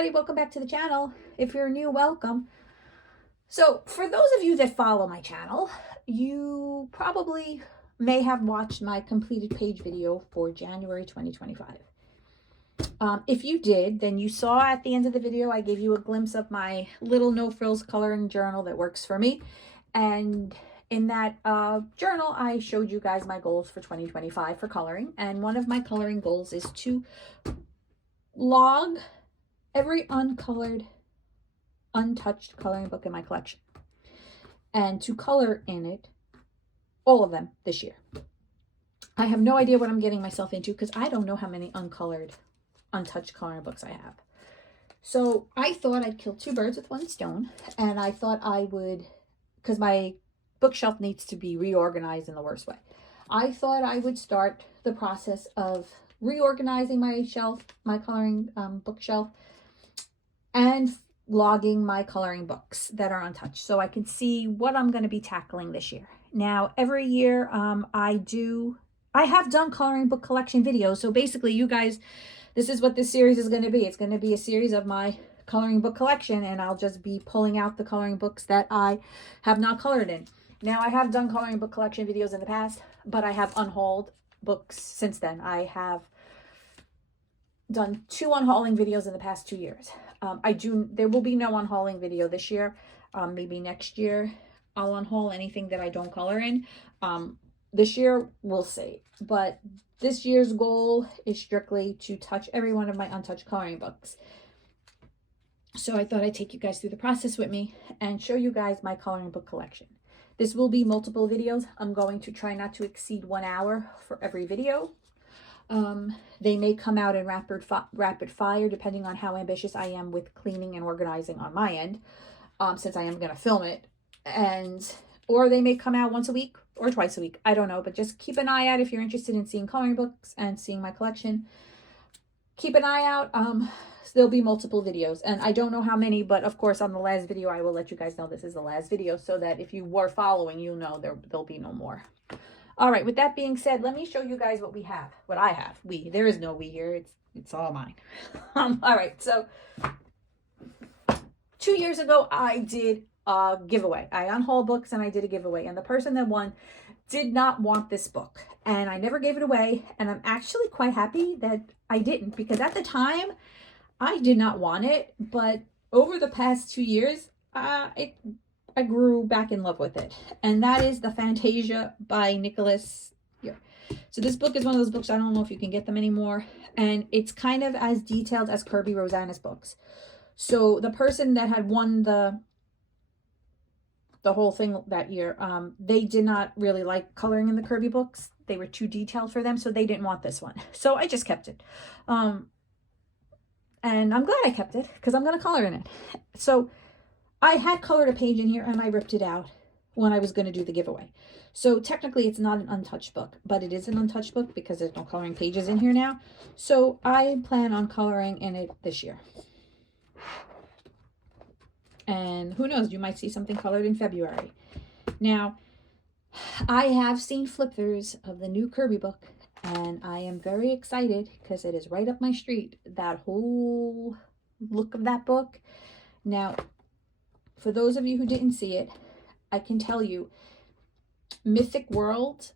everybody, welcome back to the channel. If you're new, welcome. So for those of you that follow my channel, you probably may have watched my completed page video for January 2025. If you did, then you saw at the end of the video, I gave you a glimpse of my little no frills coloring journal that works for me. And in that journal, I showed you guys my goals for 2025 for coloring. And one of my coloring goals is to log every uncolored, untouched coloring book in my collection and to color in it, all of them this year. I have no idea what I'm getting myself into because I don't know how many uncolored, untouched coloring books I have. So I thought I'd kill two birds with one stone, and I thought I would, because my bookshelf needs to be reorganized in the worst way. I thought I would start the process of reorganizing my shelf, my coloring bookshelf, and logging my coloring books that are untouched so I can see what I'm going to be tackling this year. Now, every year I have done coloring book collection videos. So basically, you guys, this is what this series is going to be. It's going to be a series of my coloring book collection, and I'll just be pulling out the coloring books that I have not colored in. Now, I have done coloring book collection videos in the past, but I have unhauled books since then. I have done 2 unhauling videos in the past 2 years. There will be no unhauling video this year. Maybe next year I'll unhaul anything that I don't color in. This year we'll see. But this year's goal is strictly to touch every one of my untouched coloring books. So I thought I'd take you guys through the process with me and show you guys my coloring book collection. This will be multiple videos. I'm going to try not to exceed 1 hour for every video. They may come out in rapid fire depending on how ambitious I am with cleaning and organizing on my end, since I am going to film it, or they may come out once a week or twice a week. I don't know, but just keep an eye out if you're interested in seeing coloring books and seeing my collection. Keep an eye out. There'll be multiple videos, and I don't know how many, but of course on the last video I will let you guys know this is the last video so that if you were following, you know there'll be no more. All right, with that being said, let me show you guys what we have. What I have. There is no we here. It's all mine. All right, so 2 years ago, I did a giveaway. I unhauled books and I did a giveaway. And the person that won did not want this book. And I never gave it away. And I'm actually quite happy that I didn't, because at the time, I did not want it. But over the past 2 years, I grew back in love with it, and that is the Fantasia by Nicholas. Here. So this book is one of those books, I don't know if you can get them anymore, and it's kind of as detailed as Kirby Rosanna's books. So the person that had won the whole thing that year, they did not really like coloring in the Kirby books. They were too detailed for them, so they didn't want this one. So I just kept it. And I'm glad I kept it because I'm going to color in it. So I had colored a page in here and I ripped it out when I was going to do the giveaway. So technically it's not an untouched book, but it is an untouched book because there's no coloring pages in here now. So I plan on coloring in it this year. And who knows, you might see something colored in February. Now, I have seen flip-throughs of the new Kirby book, and I am very excited because it is right up my street. That whole look of that book. Now, for those of you who didn't see it, I can tell you, Mythic World,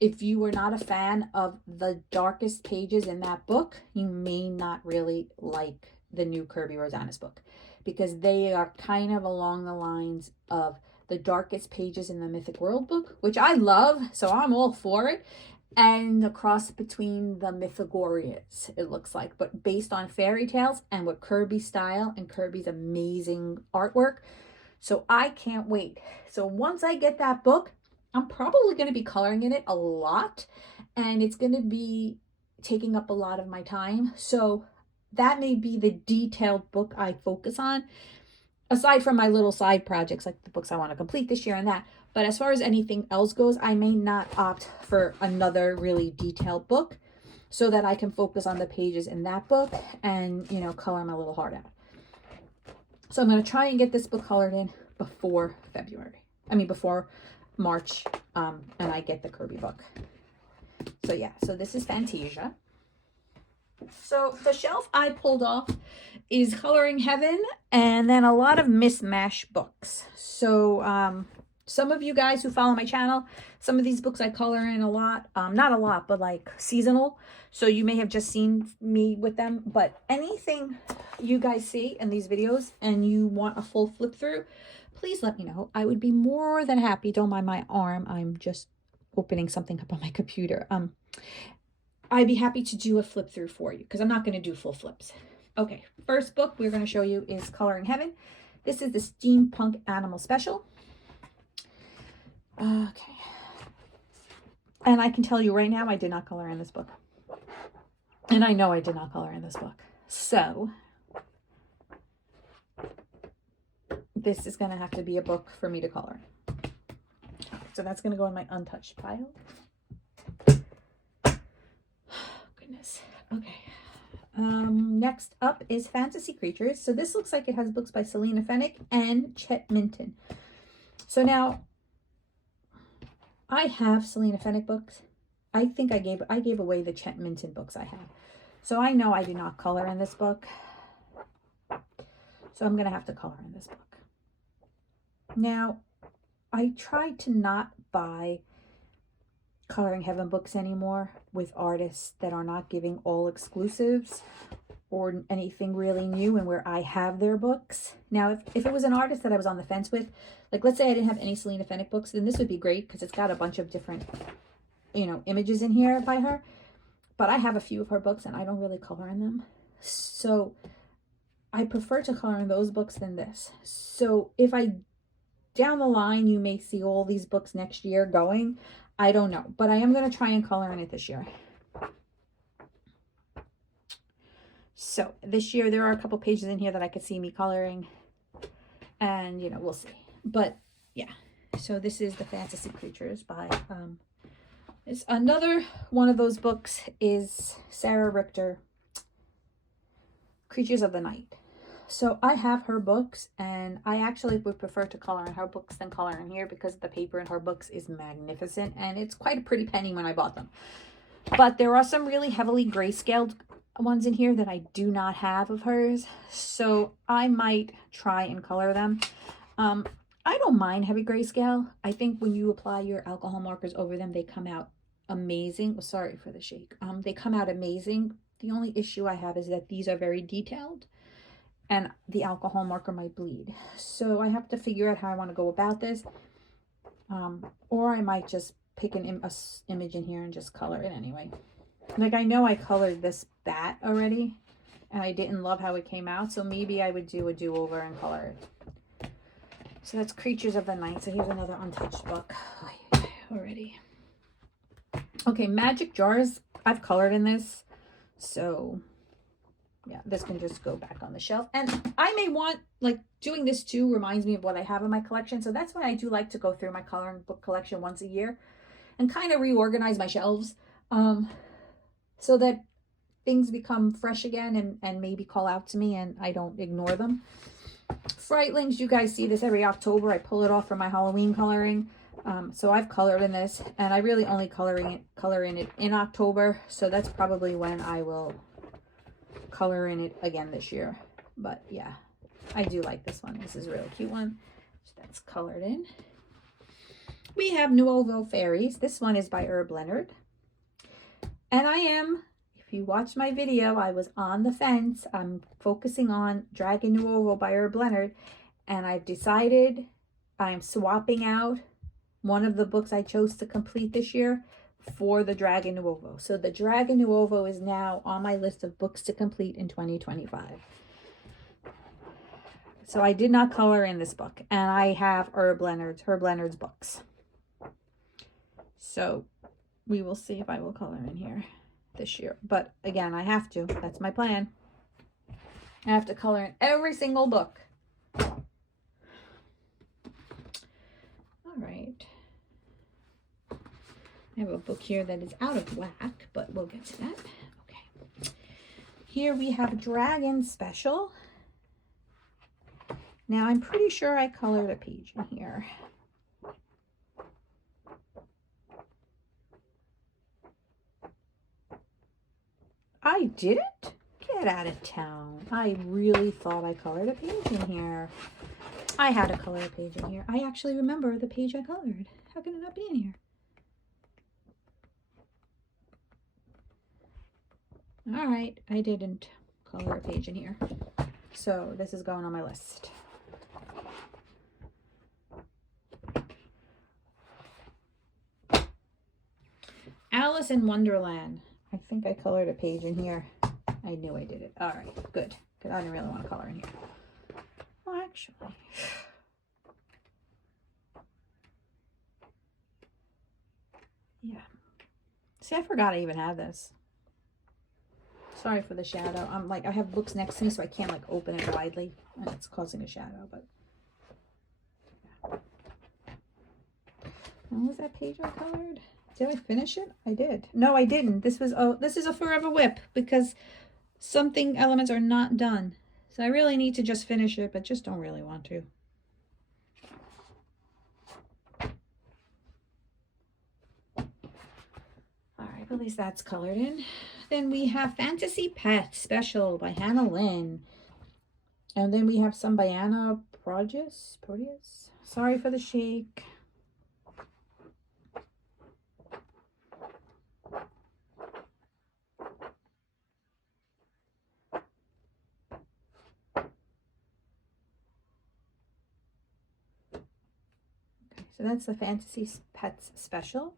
if you were not a fan of the darkest pages in that book, you may not really like the new Kirby Rosanna's book, because they are kind of along the lines of the darkest pages in the Mythic World book, which I love, so I'm all for it, and the cross between the Mythagorians, it looks like, but based on fairy tales and with Kirby's style and Kirby's amazing artwork. So I can't wait. So once I get that book, I'm probably going to be coloring in it a lot, and it's going to be taking up a lot of my time. So that may be the detailed book I focus on, aside from my little side projects, like the books I want to complete this year and that. But as far as anything else goes, I may not opt for another really detailed book so that I can focus on the pages in that book and, you know, color my little heart out. So I'm going to try and get this book colored in before before March, and I get the Kirby book. So yeah, so this is Fantasia. So the shelf I pulled off is Coloring Heaven and then a lot of Mismatched books. So some of you guys who follow my channel, some of these books I color in a lot. Not a lot, but like seasonal. So you may have just seen me with them. But anything you guys see in these videos and you want a full flip through, please let me know. I would be more than happy. Don't mind my arm. I'm just opening something up on my computer. I'd be happy to do a flip through for you because I'm not going to do full flips. Okay, first book we're going to show you is Coloring Heaven. This is the Steampunk Animal Special. Okay. And I can tell you right now, I did not color in this book. And I know I did not color in this book. So this is going to have to be a book for me to color. So that's going to go in my untouched pile. Goodness. Okay. Next up is Fantasy Creatures. So this looks like it has books by Selena Fennick and Chet Minton. So now I have Selena Fennick books. I think I gave away the Chet Minton books I have. So I know I do not color in this book. So I'm going to have to color in this book. Now, I try to not buy Coloring Heaven books anymore with artists that are not giving all exclusives or anything really new and where I have their books. Now, if it was an artist that I was on the fence with, like let's say I didn't have any Selena Fennick books, then this would be great because it's got a bunch of different, images in here by her. But I have a few of her books and I don't really color in them. So I prefer to color in those books than this. So if down the line, you may see all these books next year going. I don't know, but I am going to try and color in it this year. So this year, there are a couple pages in here that I could see me coloring and, we'll see. But yeah, so this is the Fantasy Creatures by, it's another one of those books is Sarah Richter, Creatures of the Night. So I have her books and I actually would prefer to color in her books than color in here because the paper in her books is magnificent and it's quite a pretty penny when I bought them. But there are some really heavily grayscaled ones in here that I do not have of hers. So I might try and color them. I don't mind heavy grayscale. I think when you apply your alcohol markers over them, they come out amazing. Oh, sorry for the shake. They come out amazing. The only issue I have is that these are very detailed. And the alcohol marker might bleed. So I have to figure out how I want to go about this. Or I might just pick an image in here and just color it anyway. Like I know I colored this bat already. And I didn't love how it came out. So maybe I would do a do-over and color it. So that's Creatures of the Night. So here's another untouched book already. Okay, Magic Jars. I've colored in this. So yeah, this can just go back on the shelf. And I may want, like, doing this too reminds me of what I have in my collection. So that's why I do like to go through my coloring book collection once a year and kind of reorganize my shelves so that things become fresh again and maybe call out to me and I don't ignore them. Frightlings, you guys see this every October. I pull it off for my Halloween coloring. So I've colored in this and I really only color in it in October. So that's probably when I will color in it again this year. But yeah, I do like this one. This is a really cute one. So that's colored in. We have Nuovo Fairies. This one is by Herb Leonard. And if you watch my video, I was on the fence. I'm focusing on Dragon Nuovo by Herb Leonard. And I've decided I'm swapping out one of the books I chose to complete this year for the Dragon Nuovo. So the Dragon Nuovo is now on my list of books to complete in 2025. So I did not color in this book. And I have Herb Leonard's books. So we will see if I will color in here this year. But again, I have to. That's my plan. I have to color in every single book. All right. I have a book here that is out of whack, but we'll get to that. Okay. Here we have Dragon Special. Now, I'm pretty sure I colored a page in here. I I didn't? Get out of town. I really thought I colored a page in here. I had to color a page in here. I actually remember the page I colored. How can it not be in here? All right, I didn't color a page in here. So this is going on my list. Alice in Wonderland. I think I colored a page in here. I knew I did it. All right, good. Because I didn't really want to color in here. Well, actually. Yeah. See, I forgot I even had this. Sorry for the shadow. I'm like, I have books next to me, so I can't like open it widely. And it's causing a shadow, but. Yeah. When was that page I colored? Did I finish it? I did. No, I didn't. This was, oh, this is a forever whip because something elements are not done. So I really need to just finish it, but just don't really want to. All right, at least that's colored in. Then we have Fantasy Pet Special by Hannah Lynn. And then we have some by Anna Proteus. Sorry for the shake. So that's the Fantasy Pets Special.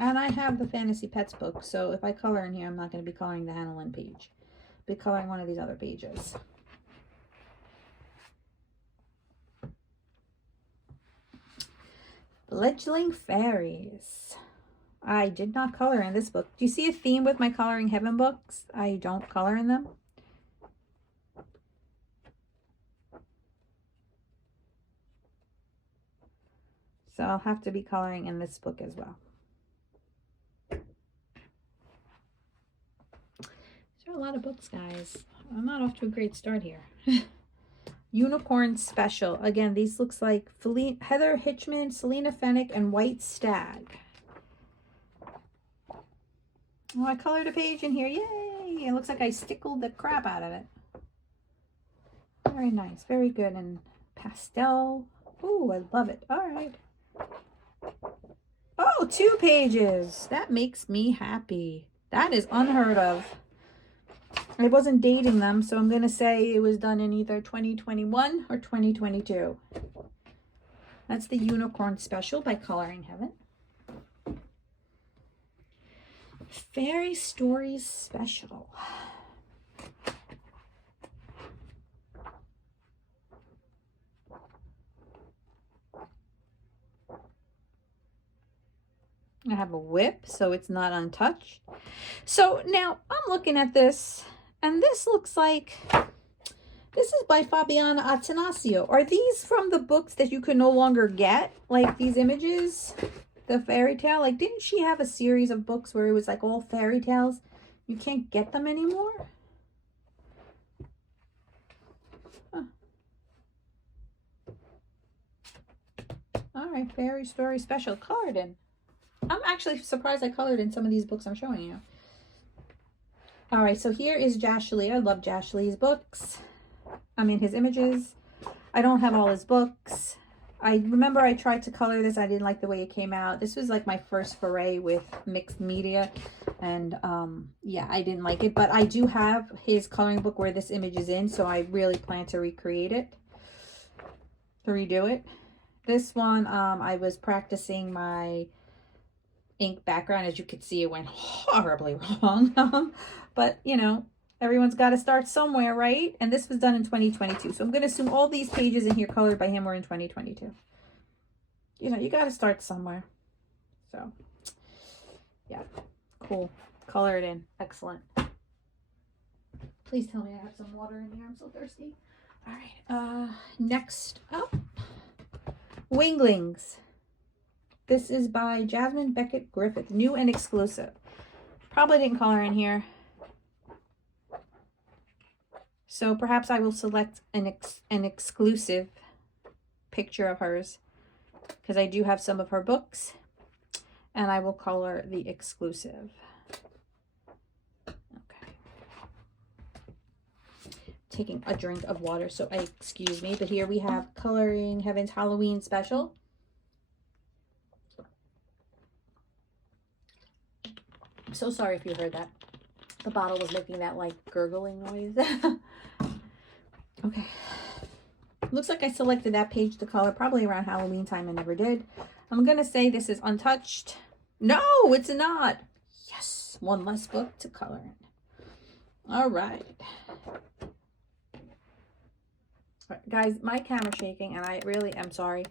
And I have the Fantasy Pets book, so if I color in here, I'm not going to be coloring the Hannah Lynn page. I'll be coloring one of these other pages. Fledgling Fairies. I did not color in this book. Do you see a theme with my Coloring Heaven books? I don't color in them. So I'll have to be coloring in this book as well. There are a lot of books, guys. I'm not off to a great start here. Unicorn Special. Again, these looks like Heather Hitchman, Selena Fennick, and White Stag. Oh, I colored a page in here. Yay! It looks like I stickled the crap out of it. Very nice. Very good. And pastel. Ooh, I love it. All right. Oh, 2 pages. That makes me happy. That is unheard of. I wasn't dating them, so I'm going to say it was done in either 2021 or 2022. That's the Unicorn Special by Coloring Heaven. Fairy Stories Special. I have a whip, so it's not untouched. So now I'm looking at this, and this looks like, this is by Fabiana Attanasio. Are these from the books that you can no longer get? Like these images, the fairy tale? Like, didn't she have a series of books where it was like all fairy tales? You can't get them anymore? Huh. All right, Fairy Story Special, colored in. I'm actually surprised I colored in some of these books I'm showing you. All right, so here is Josh Lee. I love Josh Lee's books. I mean, his images. I don't have all his books. I remember I tried to color this. I didn't like the way it came out. This was like my first foray with mixed media. And yeah, I didn't like it. But I do have his coloring book where this image is in. So I really plan to recreate it. To redo it. This one, I was practicing my ink background. As you could see, it went horribly wrong. But, you know, everyone's got to start somewhere, right? And this was done in 2022. So I'm going to assume all these pages in here colored by him were in 2022. You know, you got to start somewhere. So, yeah. Cool. Color it in. Excellent. Please tell me I have some water in here. I'm so thirsty. All right. Next up, Winglings. This is by Jasmine Beckett Griffith. New and exclusive. Probably didn't color in here. So perhaps I will select an exclusive picture of hers, because I do have some of her books. and I will color the exclusive. Okay. Taking a drink of water, so excuse me, but here we have Coloring Heaven's Halloween special. I'm so sorry if you heard that. The bottle was making that like gurgling noise. Okay. Looks like I selected that page to color probably around Halloween time. I never did. I'm going to say this is untouched. No, it's not. Yes, one less book to color in. All right. All right, guys, my camera's shaking and I really am sorry.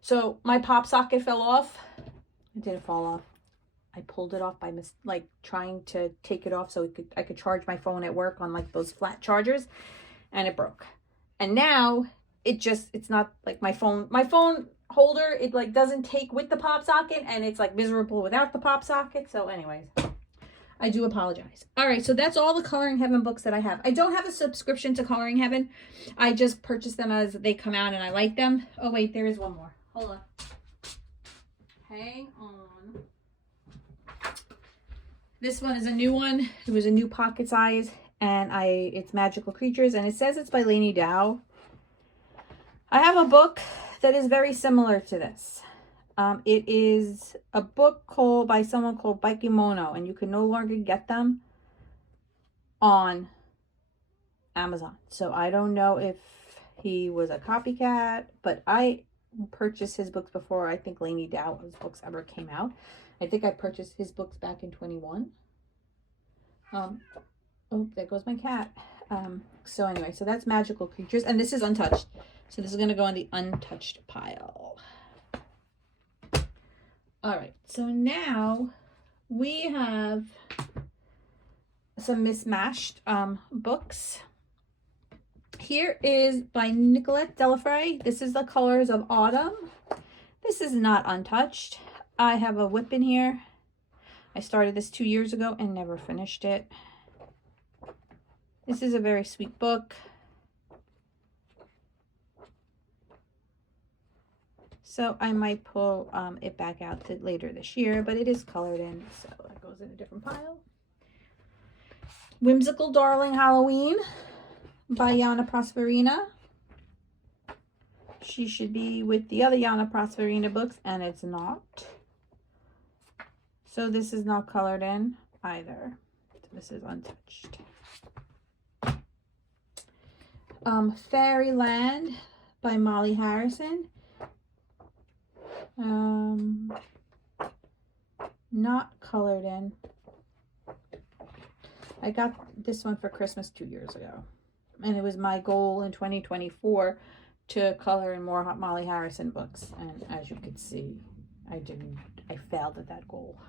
So my pop socket fell off. It didn't fall off. I pulled it off by like trying to take it off so I could charge my phone at work on like those flat chargers, and it broke. And now it's not like my phone holder, it like doesn't take with the pop socket, and it's like miserable without the pop socket. So anyways, I do apologize. All right, so that's all the Coloring Heaven books that I have. I don't have a subscription to Coloring Heaven. I just purchase them as they come out and I like them. Oh wait, there is one more. Hold on. Hang on. This one is a new one. It was a new pocket size, and it's Magical Creatures, and it says it's by Lainey Dow. I have a book that is very similar to this. It is a book by someone called Bakemono, and you can no longer get them on Amazon. So I don't know if he was a copycat, but I purchased his books before I think Lainey Dow's books ever came out. I think I purchased his books back in 21. Oh, there goes my cat. So anyway, so that's Magical Creatures, and this is untouched. So this is going to go on the untouched pile. All right, so now we have some Mismatched books. Here is by Nicolette Delafray. This is the Colors of Autumn. This is not untouched. I have a whip in here. I started this 2 years ago and never finished it. This is a very sweet book. So I might pull it back out to later this year, but it is colored in, so it goes in a different pile. Whimsical Darling Halloween by Yana Prosperina. She should be with the other Yana Prosperina books, and it's not. So this is not colored in either. This is untouched. Fairyland by Molly Harrison. Not colored in. I got this one for Christmas 2 years ago, and it was my goal in 2024 to color in more Molly Harrison books, and as you can see, I failed at that goal.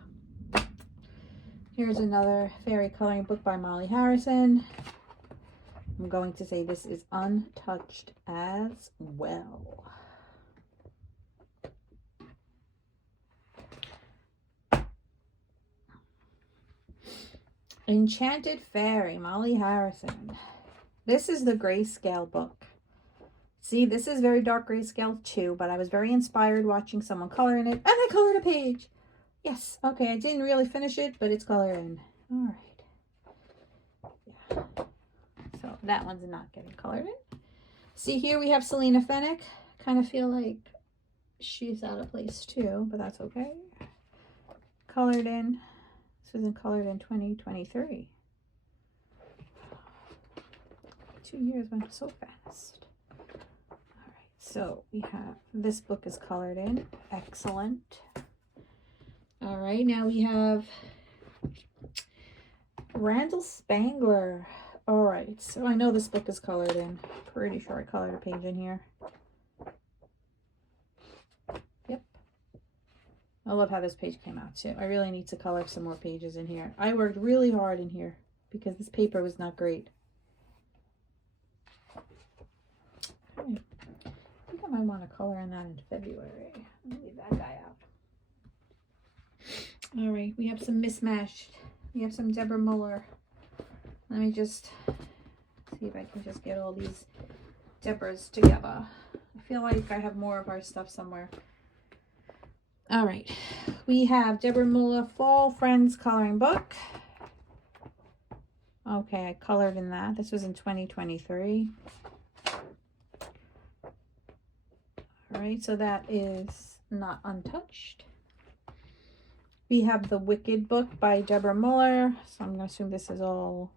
Here's another fairy coloring book by Molly Harrison. I'm going to say this is untouched as well. Enchanted Fairy, Molly Harrison. This is the grayscale book. See, this is very dark grayscale too, but I was very inspired watching someone color in it, and I colored a page. Yes, okay, I didn't really finish it, but it's colored in. All right. Yeah. So that one's not getting colored in. See, here we have Selena Fennick. Kind of feel like she's out of place too, but that's okay. Colored in. This wasn't colored in 2023. 2 years went so fast. All right, so we have, this book is colored in. Excellent. All right, now we have Randall Spangler. All right, so I know this book is colored in. Pretty sure I colored a page in here. Yep. I love how this page came out too. I really need to color some more pages in here. I worked really hard in here because this paper was not great. Okay. I think I might want to color in that in February. I'll leave that guy out. All right, we have some Mismatched. We have some Deborah Muller. Let me just see if I can just get all these Deborahs together. I feel like I have more of our stuff somewhere. All right, we have Deborah Muller Fall Friends Coloring Book. Okay, I colored in that. This was in 2023. All right, so that is not untouched. We have The Wicked book by Deborah Muller. So I'm going to assume this is all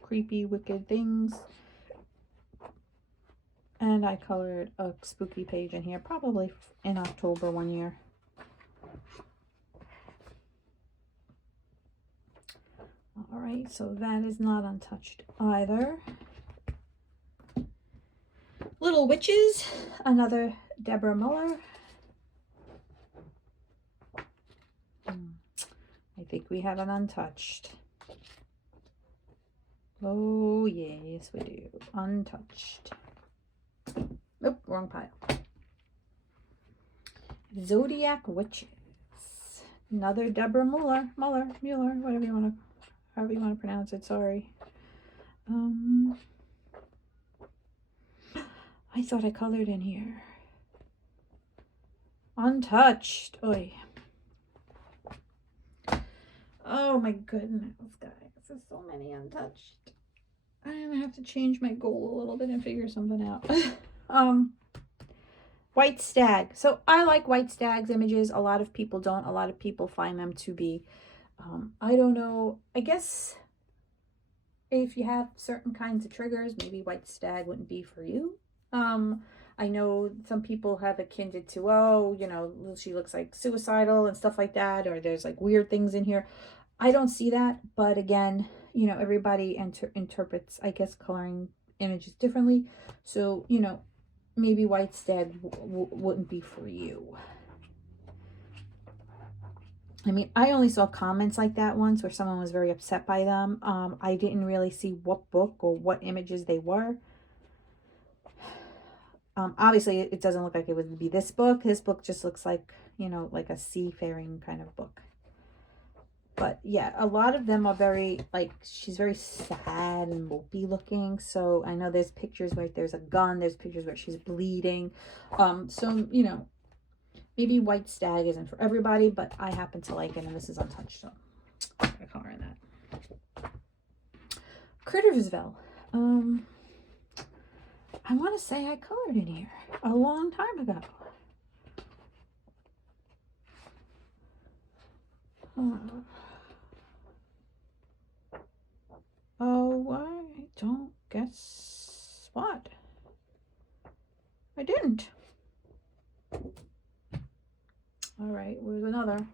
creepy, wicked things. And I colored a spooky page in here, probably in October one year. All right, so that is not untouched either. Little Witches, another Deborah Muller. I think we have an untouched. Oh, yes, we do. Untouched. Nope, wrong pile. Zodiac Witches. Another Deborah Muller, whatever you want to, however you want to pronounce it. Sorry. I thought I colored in here. Untouched. Oy. Oh my goodness, guys. There's so many untouched. I'm gonna have to change my goal a little bit and figure something out. White Stag. So I like White Stag's images. A lot of people don't. A lot of people find them to be, I don't know. I guess if you have certain kinds of triggers, maybe White Stag wouldn't be for you. I know some people have akin to, oh, you know, she looks like suicidal and stuff like that, or there's like weird things in here. I don't see that, but again, you know, everybody interprets, I guess, coloring images differently. So, you know, maybe White Stag wouldn't be for you. I mean, I only saw comments like that once where someone was very upset by them. I didn't really see what book or what images they were. Obviously, it doesn't look like it would be this book. This book just looks like, you know, like a seafaring kind of book. But yeah, a lot of them are very, like, she's very sad and mopey looking. So I know there's pictures where there's a gun. There's pictures where she's bleeding. So, you know, maybe White Stag isn't for everybody, but I happen to like it, and this is untouched. So I'm going to color in that. Crittersville. I want to say I colored in here a long time ago. Oh, I don't guess what. I didn't. All right, where's another?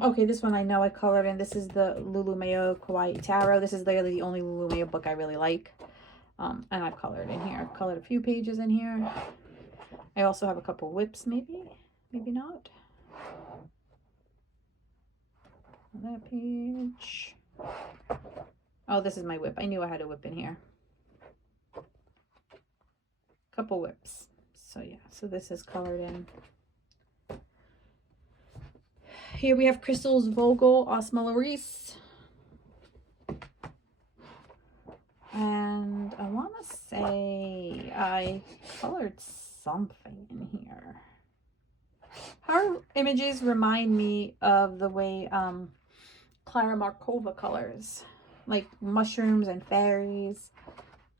Okay, this one I know I colored in. This is the Lulu Mayo Kawaii Tarot. This is literally the only Lulu Mayo book I really like. And I've colored in here. I've colored a few pages in here. I also have a couple whips, maybe not. On that page. Oh, this is my whip. I knew I had a whip in here. Couple whips. So yeah, so this is colored in. Here we have Crystals Vogel Osmala Reese. And I want to say I colored something in here. Her images remind me of the way Clara Markova colors, like mushrooms and fairies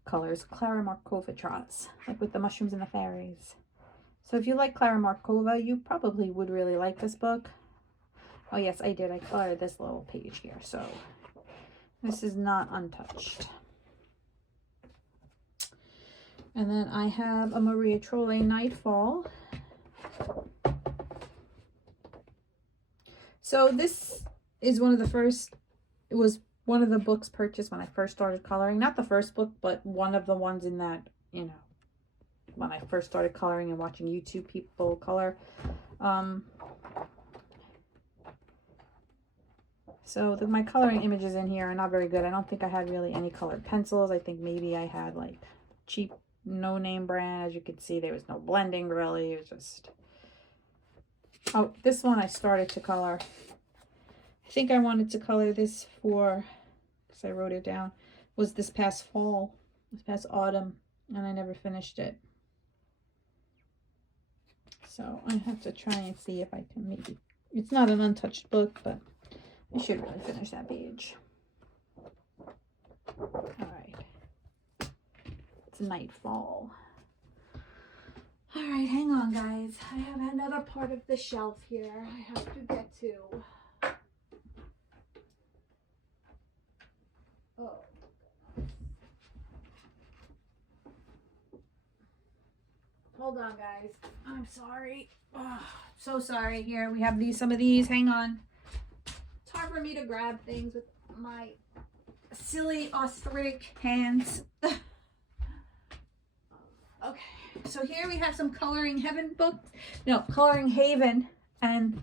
colors. Clara Markova trots, like with the mushrooms and the fairies. So if you like Clara Markova, you probably would really like this book. Oh yes, I did. I colored this little page here. So this is not untouched. And then I have a Maria Trolle Nightfall. So this is one of the first, it was one of the books purchased when I first started coloring. Not the first book, but one of the ones in that, you know, when I first started coloring and watching YouTube people color. So my coloring images in here are not very good. I don't think I had really any colored pencils. I think maybe I had like cheap no-name brand. As you can see, there was no blending really. It was just... Oh, this one I started to color. I think I wanted to color this for, because I wrote it down, was this past fall, this past autumn. and I never finished it. So I have to try and see if I can maybe, it's not an untouched book, but I should really finish that page. All right. It's nightfall. All right, hang on, guys. I have another part of the shelf here I have to get to. Oh. Hold on, guys. I'm sorry. Oh, so sorry. Here, we have these, some of these. Hang on. It's hard for me to grab things with my silly arthritic hands. Okay, so here we have some Coloring Heaven books. No, Coloring Haven. And,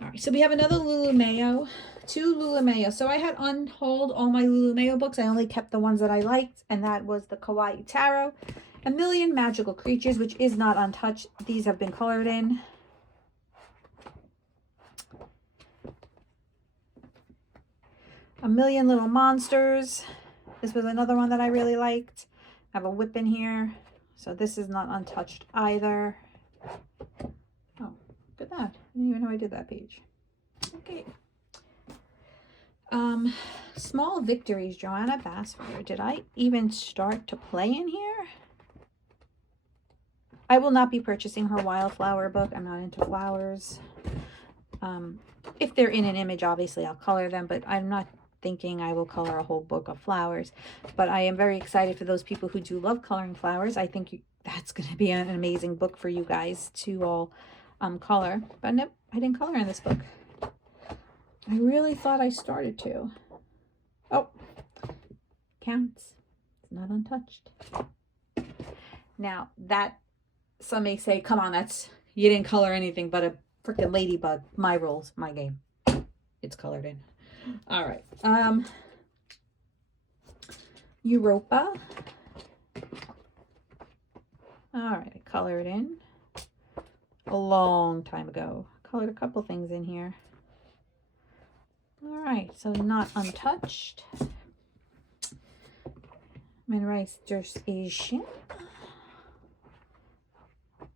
all right, so we have another Lulu Mayo. 2 Lulu Mayo. So I had unhauled all my Lulu Mayo books. I only kept the ones that I liked, and that was the Kawaii Tarot. A Million Magical Creatures, which is not untouched. These have been colored in. A Million Little Monsters. This was another one that I really liked. I have a whip in here. So this is not untouched either. Oh, look at that. I didn't even know I did that page. Okay. Small Victories, Joanna Bassford. Did I even start to play in here? I will not be purchasing her Wildflower book. I'm not into flowers. If they're in an image, obviously I'll color them, but I'm not thinking I will color a whole book of flowers. But I am very excited for those people who do love coloring flowers. I think that's going to be an amazing book for you guys to all color. But nope, I didn't color in this book. I really thought I started to. Oh, counts. It's not untouched. Now that, some may say, come on, that's, you didn't color anything but a freaking ladybug. My rules, my game. It's colored in. All right. Europa. All right, I colored in a long time ago. Colored a couple things in here. All right, so not untouched. Mineralization.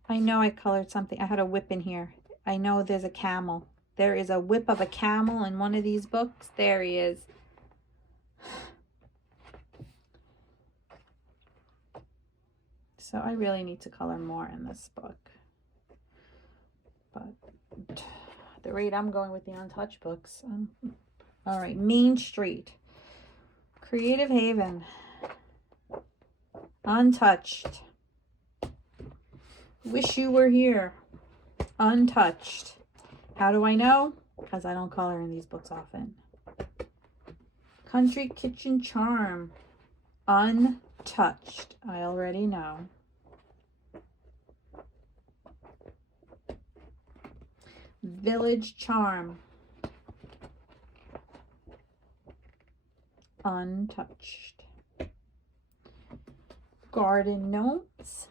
I know I colored something. I had a whip in here. I know there's a camel. There is a whip of a camel in one of these books. There he is. So I really need to color more in this book. But at the rate I'm going with the untouched books. All right, Main Street. Creative Haven. Untouched. Wish You Were Here. Untouched. How do I know? Because I don't color in these books often. Country Kitchen Charm. Untouched. I already know. Village Charm. Untouched. Garden Notes.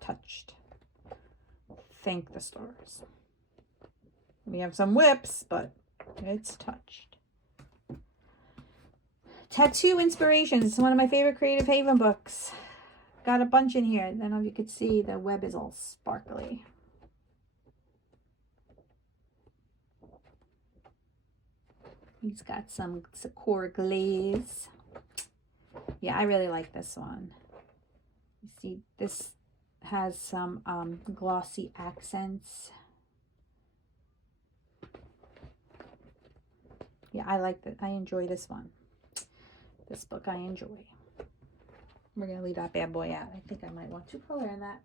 Touched. Thank the stars. We have some whips, but it's touched. Tattoo Inspirations. It's one of my favorite Creative Haven books. Got a bunch in here. I don't know if you could see, the web is all sparkly. He's got some Sakura glaze. Yeah, I really like this one. You see, this has some glossy accents. Yeah, I like that. I enjoy this one. This book I enjoy. We're going to leave that bad boy out. I think I might want to color in that.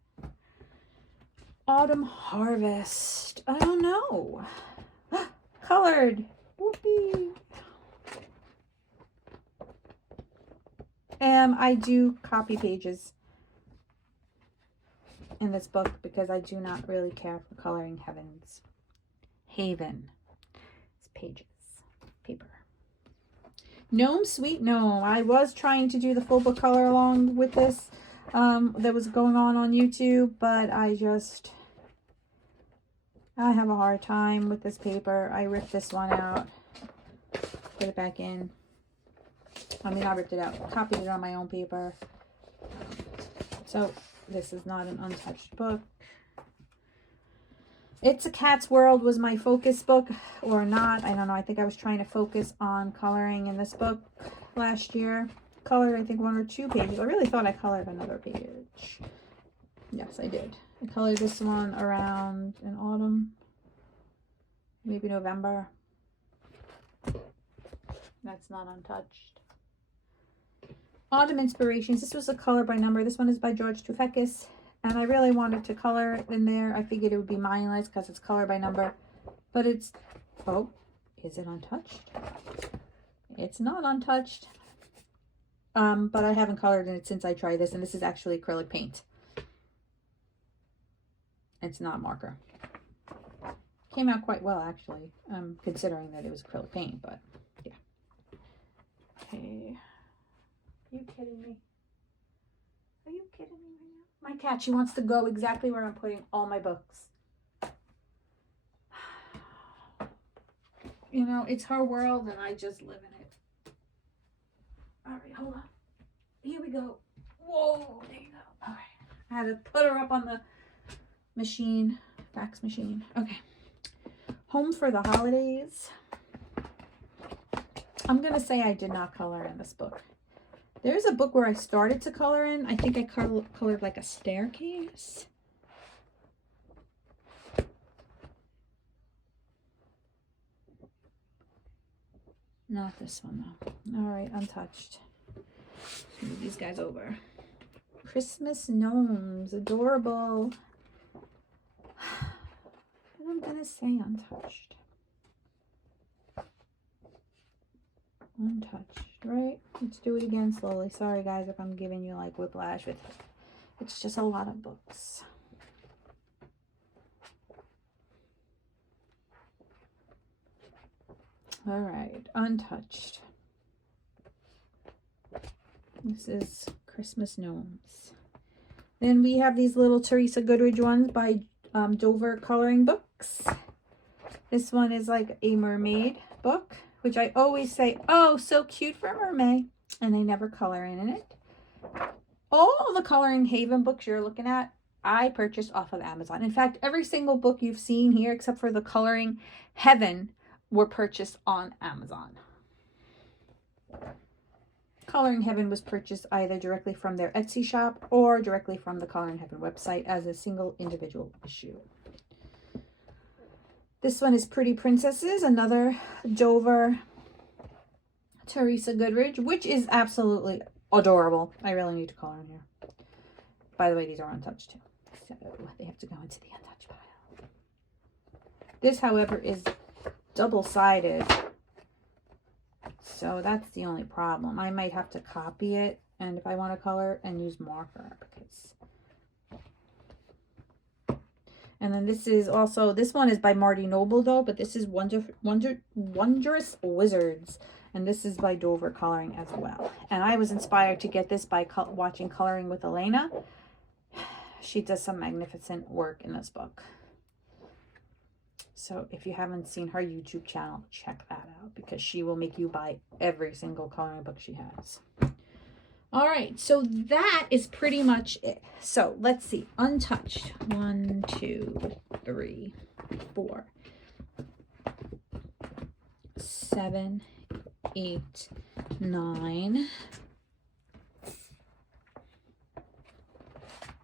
Autumn Harvest. I don't know. Colored. Whoopee. I do copy pages in this book because I do not really care for Coloring Haven. It's pages. Paper. Gnome Sweet Gnome. I was trying to do the full book color along with this that was going on YouTube, but I have a hard time with this paper. I ripped this one out. put it back in. I mean, I ripped it out, copied it on my own paper. So this is not an untouched book. It's a Cat's World was my focus book, or not. I don't know. I think I was trying to focus on coloring in this book last year. Colored, I think, 1 or 2 pages. I really thought I colored another page. Yes, I did. I colored this one around in autumn, maybe November. That's not untouched. Autumn Inspirations. This was a color by number. This one is by George Tufekis. And I really wanted to color it in there. I figured it would be mindless because it's color by number. But it's... Oh, is it untouched? It's not untouched. But I haven't colored in it since I tried this. And this is actually acrylic paint. It's not marker. Came out quite well, actually. Considering that it was acrylic paint, but yeah. Okay. Are you kidding me? Are you kidding me right now? My cat, she wants to go exactly where I'm putting all my books. You know, it's her world and I just live in it. All right, hold on. Here we go. Whoa, there you go. All right. I had to put her up on the machine, fax machine. Okay. Home for the Holidays. I'm going to say I did not color in this book. There's a book where I started to color in. I think I colored like a staircase. Not this one though. All right, untouched. Move these guys over. Christmas Gnomes, adorable. And I'm gonna say untouched. Untouched, right? Let's do it again slowly. Sorry guys if I'm giving you like whiplash with it. It's just a lot of books. All right, untouched. This is Christmas Gnomes. Then we have these little Teresa Goodridge ones by Dover Coloring Books. This one is like a mermaid book, which I always say, oh, so cute for a mermaid. And they never color in it. All the Coloring Haven books you're looking at, I purchased off of Amazon. In fact, every single book you've seen here, except for the Coloring Heaven, were purchased on Amazon. Coloring Heaven was purchased either directly from their Etsy shop or directly from the Coloring Heaven website as a single individual issue. This one is Pretty Princesses, another Dover Teresa Goodridge, which is absolutely adorable. I really need to color in here. By the way, these are untouched too, so they have to go into the untouched pile. This, however, is double-sided, so that's the only problem. I might have to copy it, and if I want to color and use marker, because... And then this is also, this one is by Marty Noble though, but this is Wondrous Wizards, and this is by Dover Coloring as well. And I was inspired to get this by watching Coloring with Elena. She does some magnificent work in this book. So if you haven't seen her YouTube channel, check that out, because she will make you buy every single coloring book she has. All right, so that is pretty much it. So let's see, untouched. 1, 2, 3, 4, 7, 8, 9,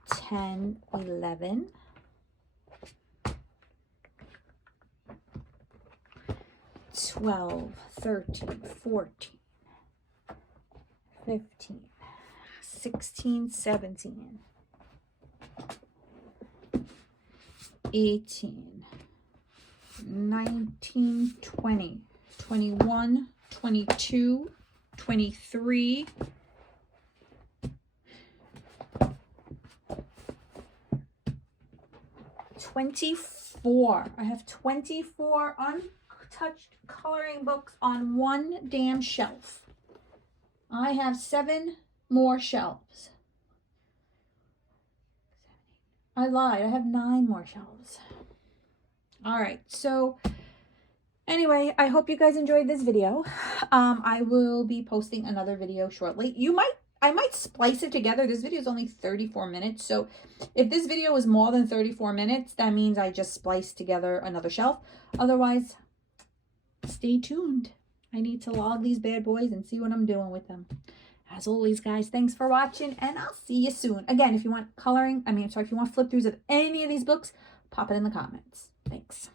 10, 11, 12, 13, 14, 15, 16, 17, 18, 19, 20, 21, 22, 23, 24. I have 24 untouched coloring books on one damn shelf. I have 7 more shelves. I lied. I have 9 more shelves. All right. So Anyway, I hope you guys enjoyed this video. I will be posting another video shortly. I might splice it together. This video is only 34 minutes. So if this video is more than 34 minutes, that means I just spliced together another shelf. Otherwise, stay tuned. I need to log these bad boys and see what I'm doing with them. As always, guys, thanks for watching, and I'll see you soon. Again, if you want if you want flip throughs of any of these books, pop it in the comments. Thanks.